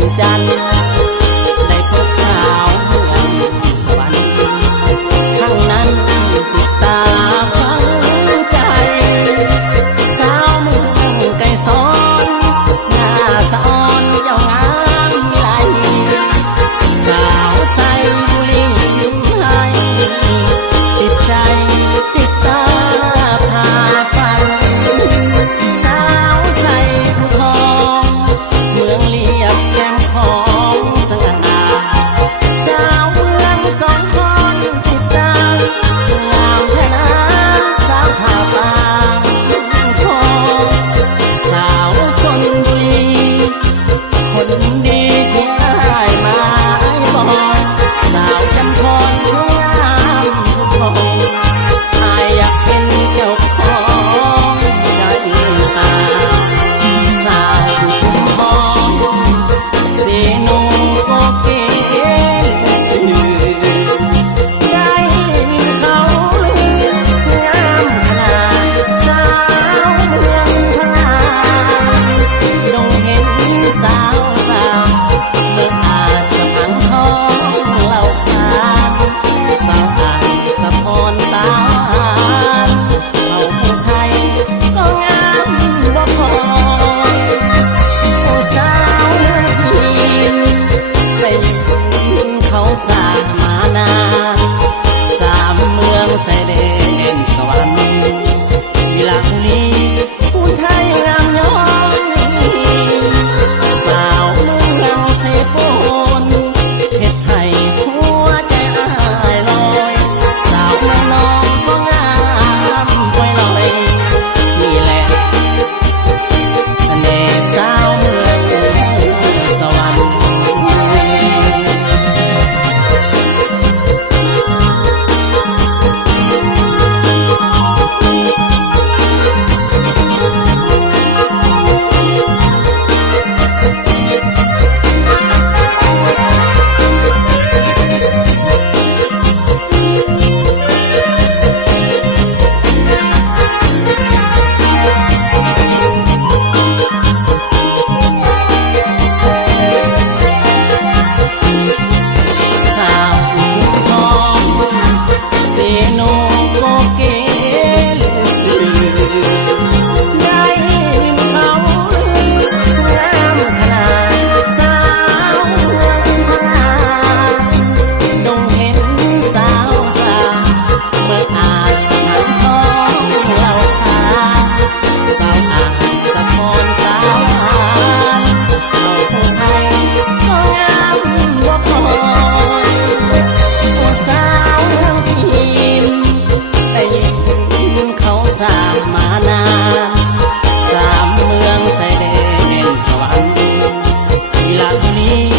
มจันทร์ได้พบสาวเมืองสวรรค์ข้างนั้นติดตาฟังใจสาวเมืองไก่ซ้อนหน้าสะออนเจ้างามวิไลสาวใส่บุหรี่ยิ้มให้ติดใจติดตาพาฟังสาวใส่ผู้ทองเมืองเรียบแก้มของสง่าสาวเมืองสองคนติดตามงามแท้นะสาวท่าปางทองสาวสนบุรีคนดีที่ได้มาบอกสาวจำพรผู้งามผู้ทองอายอยากเป็นเจ้าของใจตาสาวทองสีนุ่งก็เก๋สื่อได้เขาลืองามขนาดสาวเมืองพะนาดงเห็นสาวเมืองอาสะพังทองเหล่าขานสาวอ่างสะพรตาเขาผู้ไทยก็งามบ่พอผู้สาวเมืองพีนไปเขาสร้างมานาสามเมืองชายแดนสวรรค์วิลาบุรีผู้ไทยงามย้อนสาวเมืองเสพนเฮ็ดให้หัวใจอ้ายลอยสาวเมืองนองก็งามปล่อยลอยนี่แหละเสน่ห์สาวเมืองสวรรค์ สาวทองเสโนโกเกลสื่อได้เขาลืองามขนาดสาวเมืองพะนาดงเห็นสาวเมืองอาสะพังทองเหล่าขานสาวอ่างสะพรตาเขาผู้ไทยก็งามบ่พอผู้สาวเมืองพีนได้ยินเขาสร้างมานาสามเมืองชายแดนสวรรค์วิลาบุรี